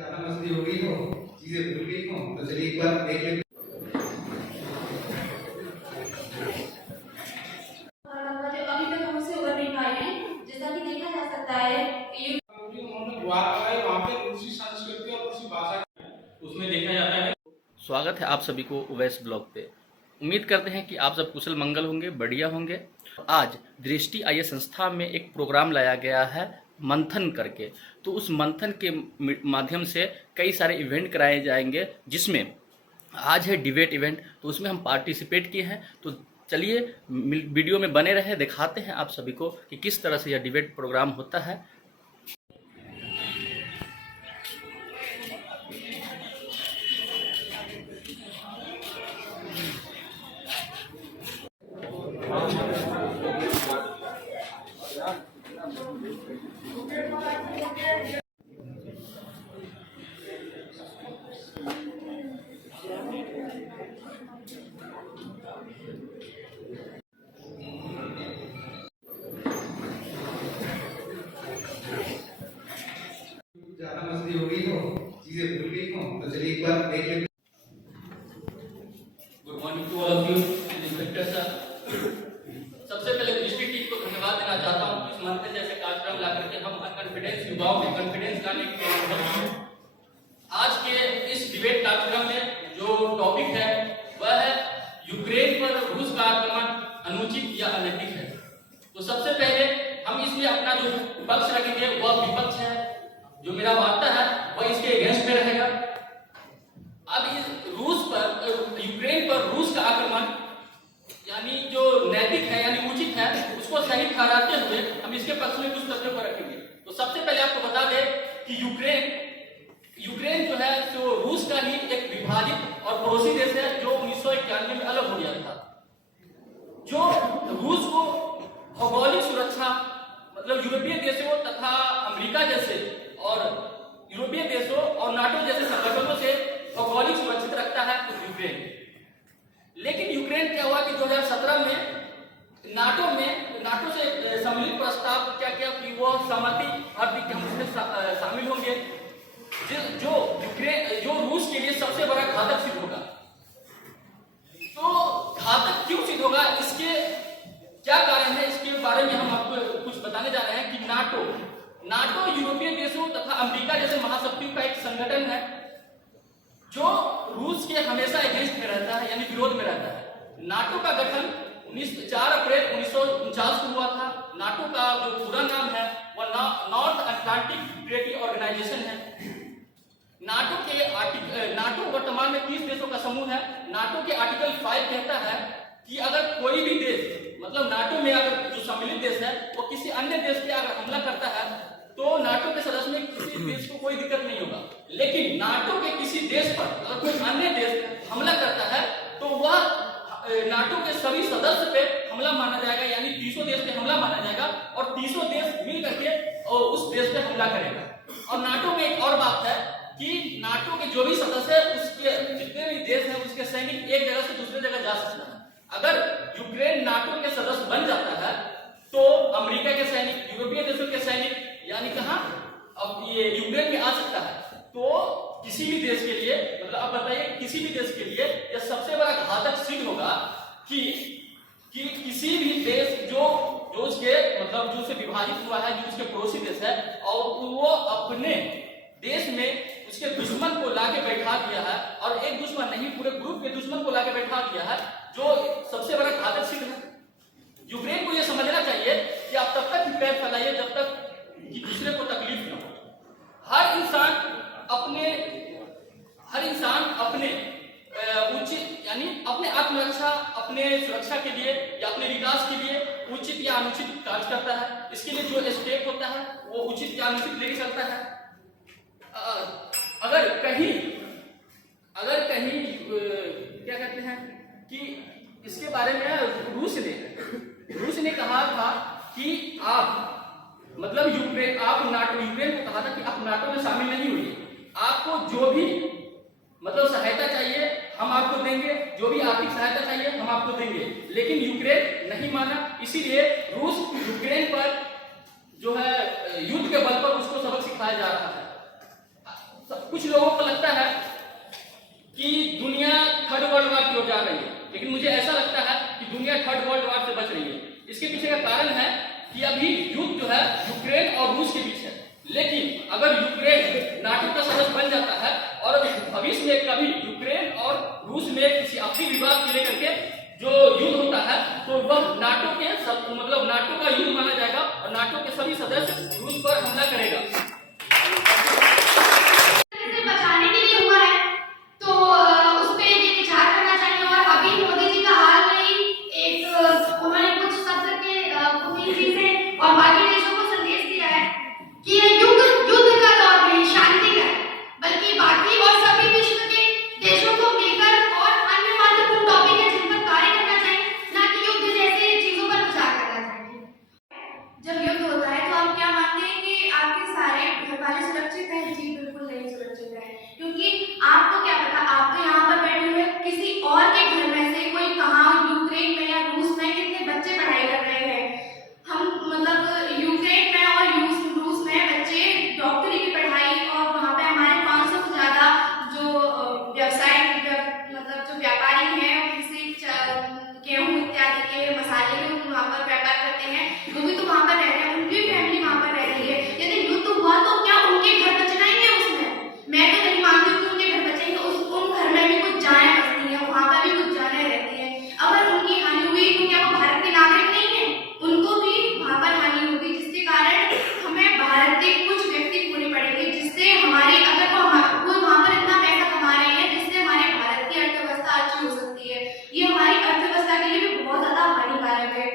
ज्यादा मस्ती हो गई हो, चीजें भूल गई हो, तो चलिए एक बार देख लेते। अभी तक हमसे उभर नहीं पाए हैं। जैसा कि देखा जा सकता है कि उन्होंने द्वार लगाए, वहाँ पे दूसरी संस्कृति और दूसरी भाषा उसमें देखा जाता है। स्वागत है आप सभी को उवैस ब्लॉग पे। उम्मीद करते हैं कि आप सब कुशल मंगल होंगे, बढ़िया होंगे। आज दृष्टि आय संस्था में एक प्रोग्राम लाया गया है मंथन करके। तो उस मंथन के माध्यम से कई सारे इवेंट कराए जाएंगे, जिसमें आज है डिबेट इवेंट। तो उसमें हम पार्टिसिपेट किए हैं। तो चलिए वीडियो में बने रहे, दिखाते हैं आप सभी को कि किस तरह से यह डिबेट प्रोग्राम होता है। ज्यादा मस्ती हो गई हो, चीजें भूल गई हो, तो चलिए एक बार देख लेते। Good morning to all of you, inspector sir. सबसे पहले दृष्टि टीम को धन्यवाद देना चाहता हूँ। इस मंथन जैसे कार्यक्रम ला करके हम कॉन्फिडेंस युवाओं में कॉन्फिडेंस लाने की कोशिश करते हैं। आज के इस डिबेट कार्यक्रम में जो टॉपिक है वह है यूक्रेन पर रूस का आक्रमण अनुचित या अनैतिक है। तो सबसे पहले हम इसमें अपना जो पक्ष रखेंगे वह विपक्ष है, जो मेरा वार्ता है वह इसके अगेंस्ट में रहेगा। अब इस यूक्रेन पर रूस का आक्रमण यानी जो नैतिक है यानी उचित है, उसको सही ठहराते हुए हम इसके पक्ष में कुछ तथ्यों को रखेंगे। तो सबसे पहले आपको बता दें कि यूक्रेन जो है जो रूस का ही एक विभाजित और पड़ोसी देश है, जो 1991 में अलग हो गया था। जो रूस को भौगोलिक सुरक्षा मतलब यूरोपीय देशों तथा अमेरिका जैसे और यूरोपीय देशों और नाटो जैसे संगठनों से भौगोलिक सुरक्षित रखता है यूक्रेन। लेकिन यूक्रेन क्या हुआ कि 2017 में नाटो से सम्मिलित प्रस्ताव क्या किया कि वो सहमति हर दी कि हम उसमें शामिल होंगे, जो रूस के लिए सबसे बड़ा घातक सिद्ध होगा। तो घातक क्यों सिद्ध होगा, इसके क्या कारण है, इसके बारे में हम आपको कुछ बताने जा रहे हैं कि नाटो यूरोपीय देशों तथा अमेरिका जैसे महाशक्तियों का एक संगठन है जो रूस के हमेशा अगेंस्ट में रहता है यानी विरोध में रहता है। नाटो का गठन 4 अप्रैल 1949 को हुआ था। नाटो का जो पूरा नाम है वह नॉर्थ अटलांटिक ट्रीटी ऑर्गेनाइजेशन है। नाटो वर्तमान में 30 देशों का समूह है। नाटो के आर्टिकल 5 कहता है कि अगर कोई भी देश मतलब नाटो में अगर जो सम्मिलित देश है वो किसी अन्य देश पे अगर हमला करता है तो नाटो के सदस्य में किसी देश को कोई दिक्कत नहीं होगा। लेकिन नाटो के किसी देश पर अगर कोई अन्य देश हमला करता है तो वह नाटो के सभी सदस्य पे हमला माना जाएगा, यानी 300 देश पे हमला माना जाएगा और 300 देश मिल करके उस देश पे हमला करेगा। और नाटो में एक और बात है कि नाटो के जो भी सदस्य है उसके जितने भी देश हैं उसके सैनिक एक जगह से दूसरे जगह जा सकते हैं। अगर यूक्रेन नाटो के सदस्य बन जाता है तो अमेरिका के सैनिक, यूरोपीय देशों के सैनिक यानी कहां अब ये यूक्रेन में आ सकता है। तो किसी भी देश के लिए मतलब अब बताइए किसी भी देश के लिए यह सबसे बड़ा घातक सिद्ध होगा कि किसी भी देश जो उसके मतलब जो से विभाजित हुआ है, जो उसके पड़ोसी देश है और वो अपने देश में उसके दुश्मन को लाके बैठा दिया है, और एक दुश्मन नहीं पूरे ग्रुप के दुश्मन को लाके बैठा दिया है, जो सबसे बड़ा घातक सिद्ध है। यूक्रेन को यह समझना चाहिए कि आप तब तक पैर फैलाइए जब तक कि दूसरे को तकलीफ न हो। हर इंसान अपने उचित यानी अपने आत्मरक्षा, अपने सुरक्षा के लिए या अपने विकास के लिए उचित या अनुचित कार्य करता है। इसके लिए जो स्टेप होता है वो उचित या अनुचित लेके चलता है। अगर कहीं क्या कहते हैं कि इसके बारे में रूस ने कहा था कि आप मतलब यूक्रेन को कहा था कि आप नाटो में शामिल नहीं हुई, आपको जो भी मतलब सहायता चाहिए हम आपको देंगे, जो भी आर्थिक सहायता चाहिए हम आपको देंगे। लेकिन यूक्रेन नहीं माना, इसीलिए रूस यूक्रेन पर जो है युद्ध के बल पर उसको सबक सिखाया जा रहा है। कुछ कुछ लोगों को लगता है कि दुनिया थर्ड वर्ल्ड वॉर की ओर जा रही है, लेकिन मुझे ऐसा लगता है कि दुनिया थर्ड वर्ल्ड वॉर से बच रही है। इसके पीछे का कारण है कि अभी युद्ध जो है यूक्रेन और रूस के बीच है, लेकिन अगर यूक्रेन नाटो का सदस्य बन जाता है और भविष्य में कभी यूक्रेन और रूस में किसी आपसी विवाद को लेकर के जो युद्ध होता है तो वह नाटो के मतलब नाटो का युद्ध माना जाएगा और नाटो के सभी सदस्य रूस पर हमला करेगा। बचाने के लिए हुआ है तो उस पे ये विचार करना चाहिए। और अभी मोदी जी का हाल में ही एक उन्होंने कुछ शब्द के कुछ चीजें और बाकी देशों को संदेश दिया है कि ये युद्ध का दौर नहीं, शांति का है, बल्कि बाकी और सभी विश्व के देशों को मिलकर और अन्य महत्वपूर्ण टॉपिक है जिन पर कार्य करना चाहिए, ना कि युद्ध जैसे चीजों पर विचार करना चाहिए। जब युद्ध होता है तो आप क्या मानते हैं कि आपके सारे घर वाले सुरक्षित हैं? जी बिल्कुल नहीं सुरक्षित है, क्योंकि आपको क्या पता, आप तो यहाँ पर बैठे हुए किसी और के घर में से कोई कहाँ यूक्रेन में या रूस में कितने बच्चे पढ़ाई कर रहे हैं। हम मतलब यूक्रेन में और रूस में बच्चे डॉक्टरी की पढ़ाई और वहाँ पे हमारे 500 से ज्यादा जो व्यवसाय मतलब जो व्यापारी हैं किसी गेहूँ इत्यादि के मसाले के वहाँ पर व्यापार करते हैं, वो भी तो वहाँ पर रह रहे हैं, उनकी फैमिली वहाँ पर रह रही है। यदि युद्ध हुआ तो क्या उनके घर बच जाएंगे उसमें? मैं तो नहीं मानती हूँ कि उनके घर बचेंगे। उन घर में भी कुछ जानें बसती हैं, वहाँ पर भी कुछ जानें रहती हैं। अगर उनकी हानि हुई तो क्या वो भारत के नागरिक नहीं है? उनको भी वहाँ पर हानि होगी, जिसके कारण हमें भारत के कुछ व्यक्ति खोने पड़ेंगे, जिससे हमारी अगर वो वहाँ पर इतना पैसा कमा रहे हैं जिससे हमारे भारत की अर्थव्यवस्था अच्छी हो सकती है, ये हमारी अर्थव्यवस्था के लिए भी बहुत ज्यादा हानिकारक है।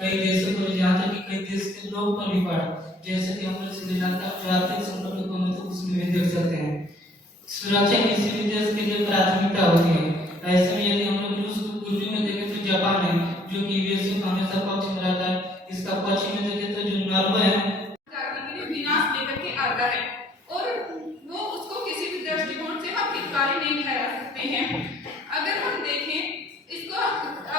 कई देशों को यहाँ तक कि कई देश के लोग पर भी पड़ा, जैसे कि हम लोग श्रीलंका प्रांतीय संकट को मतलब उसमें भी देख सकते हैं। सुरक्षा किसी भी देश के लिए प्राथमिकता होती है। ऐसे में यदि हम लोग रूस को पूर्वी में देखें तो जापान है जो कि विश्व का हमेशा पक्ष में रहता है। इसका पश्चिम में देखें तो जो नॉर्वे है विनाश लेकर के आता है और वो उसको किसी भी दृष्टिकोण से हम हितकारी नहीं ठहरा सकते हैं। अगर हम देखें इसको,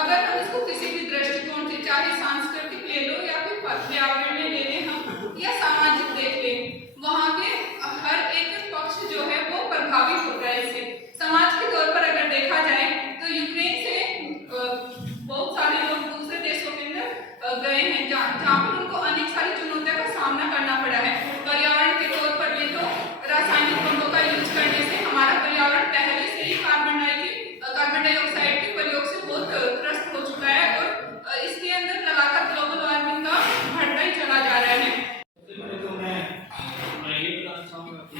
अगर हम इसको किसी भी दृष्टिकोण से, चाहे सांस्कृतिक ले लो या फिर पर्यावरणीय ले लें हम या सामाजिक देख लें, वहाँ के हर एक पक्ष जो है वो प्रभावित होता है इससे। समाज के तौर पर अगर देखा जाए तो यूक्रेन से बहुत सारे लोग दूसरे देशों के अंदर गए हैं जहाँ पर उनको अनेक सारी चुनौतियों का सामना करना पड़ा है। पर्यावरण के तौर पर ले तो रासायनिक बमों का यूज करने से हमारा पर्यावरण पहले से ही कार्बन डाइऑक्साइड के प्रयोग से बहुत त्रस्त हो चुका है और इसके अंदर लगातार ग्लोबल वार्मिंग का बढ़ता ही चला जा रहा है। तो मैं ये बताना चाहूँगा कि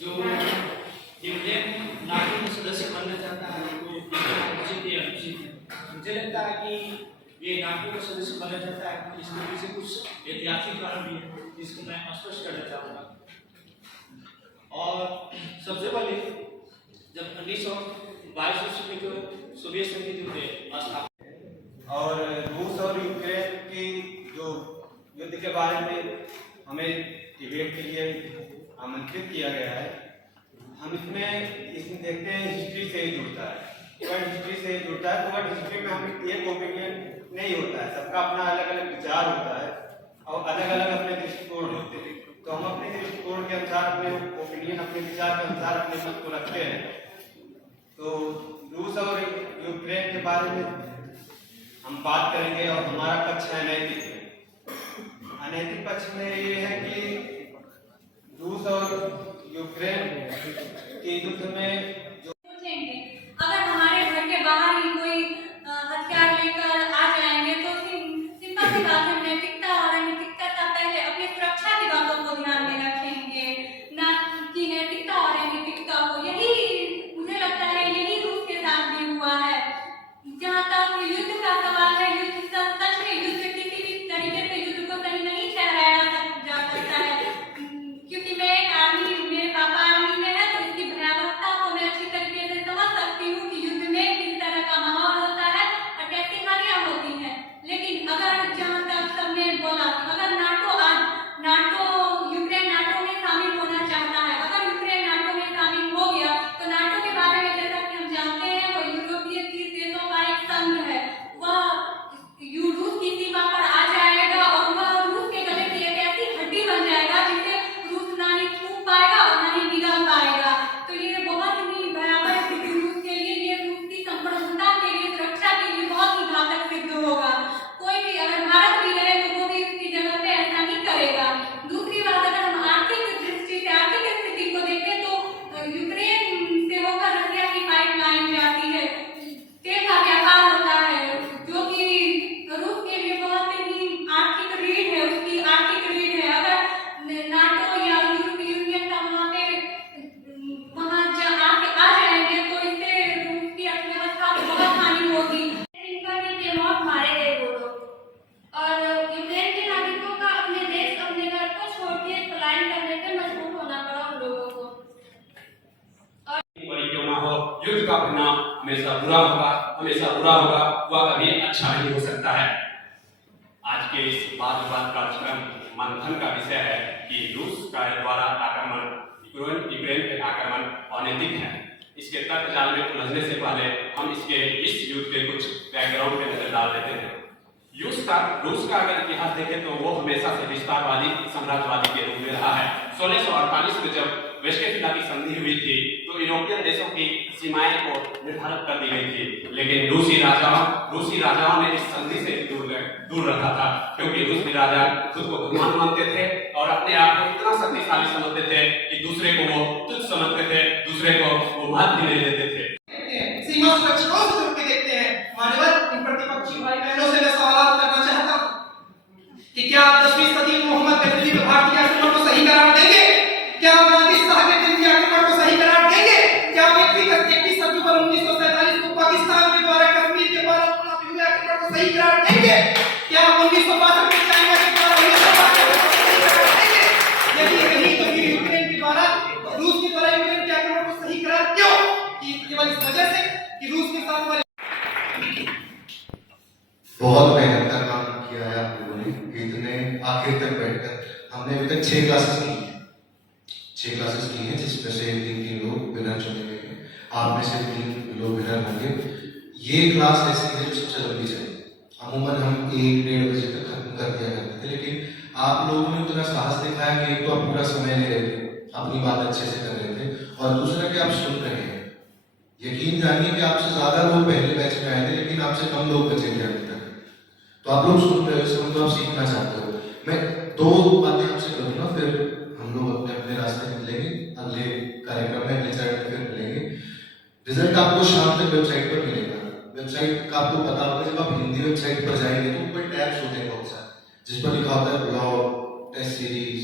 जो यूक्रेन नाटो का सदस्य बनना चाहता है तो उचित या अनुचित है। मुझे लगता है कि ये नाटो का सदस्य बनना चाहता है, इसके पीछे कुछ ऐतिहासिक कारण भी है जिसको मैं स्पष्ट करना चाहूँगा। और सबसे पहले जब 1922 में जो सोवियत संघ की जो स्थापना और रूस और यूक्रेन की जो युद्ध के बारे में हमें डिबेट के लिए आमंत्रित किया गया है, हम इसमें देखते हैं हिस्ट्री से ही जुड़ता है। वर्ल्ड हिस्ट्री से ही जुड़ता है तो वर्ल्ड हिस्ट्री में हम एक ओपिनियन नहीं होता है, सबका अपना अलग अलग विचार होता है और अलग अलग अपने दृष्टिकोण होते हैं। तो हम अपने दृष्टिकोण के अनुसार, अपने ओपिनियन, अपने विचार के अनुसार अपने मत को रखते हैं। तो रूस और यूक्रेन के बारे में हम बात करेंगे और हमारा पक्ष है अनैतिक है। अनैतिक पक्ष में ये है कि रूस और यूक्रेन के युद्ध में जो अगर हमारे घर के बाहर ही कोई हथियार लेकर आ जाएंगे तो सिंपल सी बात है, नैतिकता और अनैतिकता का पहले अपनी सुरक्षा की बातों को ध्यान में रखेंगे, ना कि नैतिकता और अनैतिकता को। यही मुझे लगता है यही रूस के साथ भी हुआ है। जहाँ तक युद्ध का सवाल है, युद्ध सच में युद्ध किसी भी तरीके से युद्ध को सही नहीं ठहराया जा सकता है, क्योंकि मेरे पापा आर्मी में है तो इसकी भयावहता को मैं अच्छी हमेशा बुरा होगा, हमेशा बुरा होगा, वह कभी अच्छा नहीं हो सकता है। आज के इस वाद विवाद कार्यक्रम मंथन का विषय है कि रूस का द्वारा आक्रमण, यूक्रेन पे आक्रमण अनैतिक है। इसके तर्क जाल में उलझने से पहले हम इस युद्ध के कुछ बैकग्राउंड पे नजर डाल देते हैं। रूस का अगर इतिहास देखें तो वो हमेशा से विस्तारवादी साम्राज्यवादी के रूप में रहा है। 1648 में जब वेस्टफालिया की संधि हुई थी तो यूरोपियन देशों की सीमाएं को निर्धारित कर दी गई थी, लेकिन रूसी राजाओं ने इस संधि से दूर रखा था, क्योंकि रूसी राजा खुद को भगवान मानते थे और अपने आप को इतना शक्तिशाली समझते थे कि दूसरे को वो तुच्छ समझते थे, दूसरे को वो मात भी नहीं देते थे। सीमा सुरक्षकों से जुड़ के देखते हैं। मानवत इन प्रतिपक्षी भाई बहनों से मैं सवाल करना चाहता हूँ कि क्या आप 10वीं सदी में मोहम्मद गजनवी में भारतीय आक्रमण को सही करार देंगे? क्या आप गांधी साहब के दिल्ली आक्रमण को सही करार देंगे? क्या आप 21 अक्टूबर 1947 को पाकिस्तान के द्वारा कश्मीर के बारे में आक्रमण को सही करार देंगे? क्या आप 1962 में चाइना के द्वारा हुए आक्रमण को सही करार देंगे? यदि नहीं तो फिर यूक्रेन के द्वारा, रूस के द्वारा यूक्रेन के आक्रमण को सही करार क्यों? कि केवल इस वजह से कि रूस के साथ हमारे बहुत मेहनत का काम किया है आप लोगों ने कि इतने आखिर तक बैठकर हमने अभी तक 6 क्लासेस की है, 6 क्लासेस की है, जिसमें से 3 लोग विनर चुने गए हैं। आप में से 3 लोग विनर होंगे। ये क्लास ऐसी है जो सबसे लंबी चली। अमूमन हम 1-1.5 बजे तक खत्म कर दिया करते थे, लेकिन आप लोगों ने उतना साहस दिखाया कि एक तो आप पूरा समय ले रहे थे, अपनी बात अच्छे से कर रहे थे, और दूसरा कि आप सुन रहे हैं। यकीन जानिए कि आपसे ज्यादा लोग पहले बैच में आए थे, लेकिन आपसे कम लोग बचे थे अभी तक। तो आप लोग सुन रहे हो, इसमें तो आप सीखना चाहते हो। मैं 2 बातें आपसे करूंगा, फिर हम लोग अपने अपने रास्ते निकलेंगे। अगले कार्यक्रम में, अगले चरण में फिर मिलेंगे। रिजल्ट आपको शाम तक वेबसाइट पर मिलेगा। वेबसाइट का आपको पता होगा, जब आप हिंदी वेबसाइट पर जाएंगे तो ऊपर टैब्स होते हैं बहुत सारे, जिस पर लिखा होता है ब्लॉग, टेस्ट सीरीज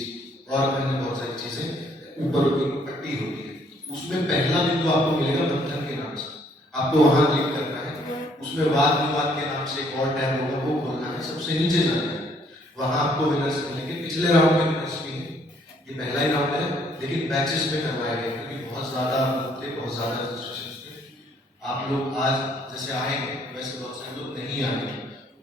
और अन्य बहुत सारी चीजें। ऊपर एक पट्टी होती है, उसमें पहला बिंदु आपको मिलेगा मंथन के नाम से। आपको वहां क्लिक करना है। उसमें वाद विवाद के नाम से एक और टैब होगा, वो खोलना है। सबसे नीचे जाना है, वहां आपको विनर्स मिलेंगे। पिछले राउंड में विनर्स भी हैं, ये पहला ही राउंड है, लेकिन बैचेस में करवाए गए क्योंकि बहुत ज्यादा थे, बहुत ज्यादा रजिस्ट्रेशन थे। आप लोग आज जैसे आएंगे वैसे बहुत सारे लोग नहीं आएंगे,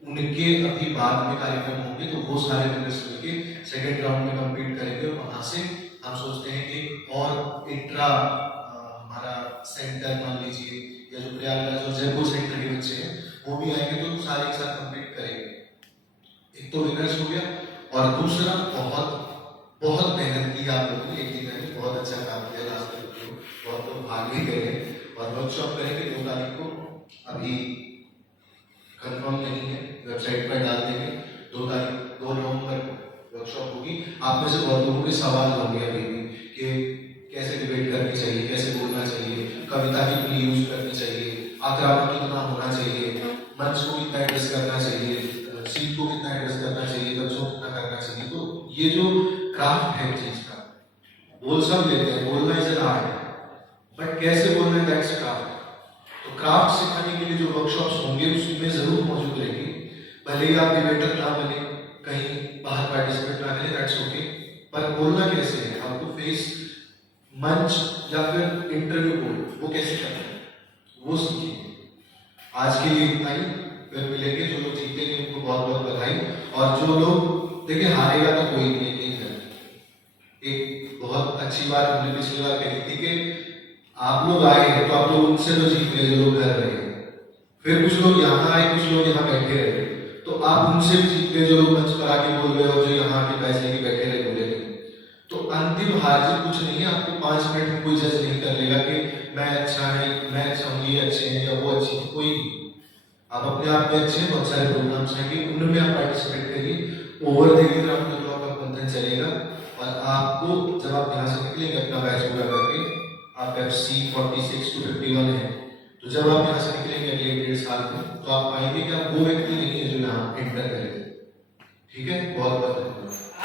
उनके अभी बाद में कार्यक्रम होंगे, तो वो सारे विनर्स मिलके सेकेंड राउंड में कम्पीट करेंगे। और वहां से हम सोचते हैं कि और इंट्रा हमारा सेंटर मान लीजिए, या जो प्रयागराज और जयपुर सेंटर के बच्चे हैं वो भी आएंगे, तो सारे एक साथ कम्पीट करेंगे। एक तो विनर्स हो गया, और दूसरा बहुत मेहनत की आप लोगों ने। एक दिन में बहुत अच्छा काम किया, लास्ट में बहुत लोग भाग भी गए और वर्कशॉप करेंगे 2 तारीख को। अभी कंफर्म नहीं है, वेबसाइट पर डाल देंगे। 2 नवंबर को वर्कशॉप होगी। आप में से बहुत लोगों के सवाल होंगे अभी भी कि कैसे डिबेट करनी चाहिए, कैसे बोलना चाहिए, कविता कितनी यूज करनी चाहिए, आक्रामक कितना होना चाहिए, मंच को कितना एड्रेस करना चाहिए, सीट को कितना एड्रेस करना चाहिए, बच्चों को कितना करना चाहिए। तो ये जो क्राफ्ट है चीज का, बोल सब लेते हैं, बोलना इज एन आर्ट, बट कैसे बोलना है दैट्स क्राफ्ट। तो क्राफ्ट सिखाने के लिए जो वर्कशॉप्स होंगे उसमें जरूर मौजूद रहेंगे। भले ही आप डिबेटर ना बने, कहीं बाहर पार्टिसिपेट ना करें, दैट्स ओके, पर बोलना कैसे है, आपको फेस मंच या फिर इंटरव्यू बोल वो कैसे करना है वो सीखिए। आज के लिए इतना ही, फिर मिलेंगे। जो लोग जीतेंगे उनको बहुत बहुत बधाई, और जो लोग देखिए हारेगा तो कोई नहीं है। एक बहुत अच्छी बात हमने पिछली बार कही थी कि आप लोग आए हैं तो आप लोग उनसे तो जीत गए जो लोग घर रहे हैं, फिर कुछ लोग यहाँ आए, कुछ लोग यहाँ बैठे रहे, तो आप उनसे भी जीत गए जो लोग मंच पर आके बोल रहे हो, जो यहाँ के पैसे के बैठे रहे बोले। तो अंतिम हार जीत कुछ नहीं है। आपको 5 मिनट में कोई जज नहीं कर लेगा कि मैं अच्छा है, मैं अच्छा हूँ, ये अच्छे हैं या वो अच्छे हैं, कोई नहीं। आप अपने आप में अच्छे हैं। बहुत सारे प्रोग्राम्स हैं, उनमें आप पार्टिसिपेट करिए। ओवर द ईयर आपका मंथन चलेगा, और आपको जब आप यहाँ से निकलेंगे अपना बैच पूरा करके, आप FC 46 to 51 है, तो जब आप यहाँ से निकलेंगे अगले 1.5 साल में, तो आप पाएंगे कि आप वो व्यक्ति नहीं है जो यहाँ एंटर करेंगे। ठीक है, बहुत बहुत